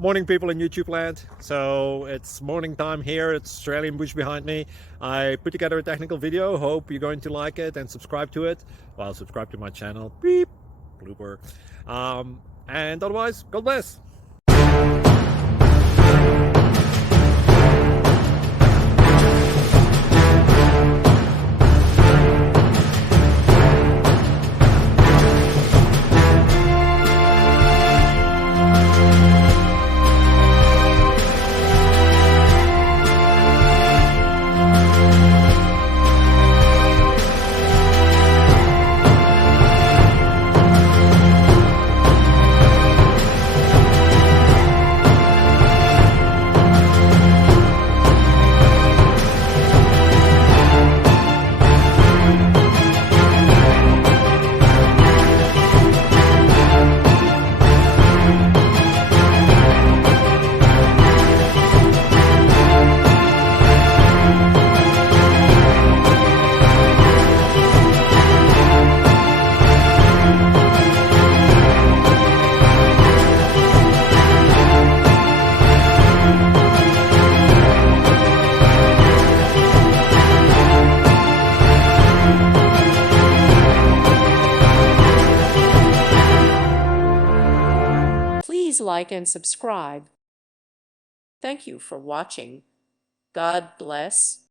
Morning, people in YouTube land. So it's morning time here. It's Australian bush behind me. I put together a technical video. Hope you're going to like it and subscribe to it. Well, subscribe to my channel. Beep. Blooper. And otherwise, God bless. Please like and subscribe. Thank you for watching. God bless.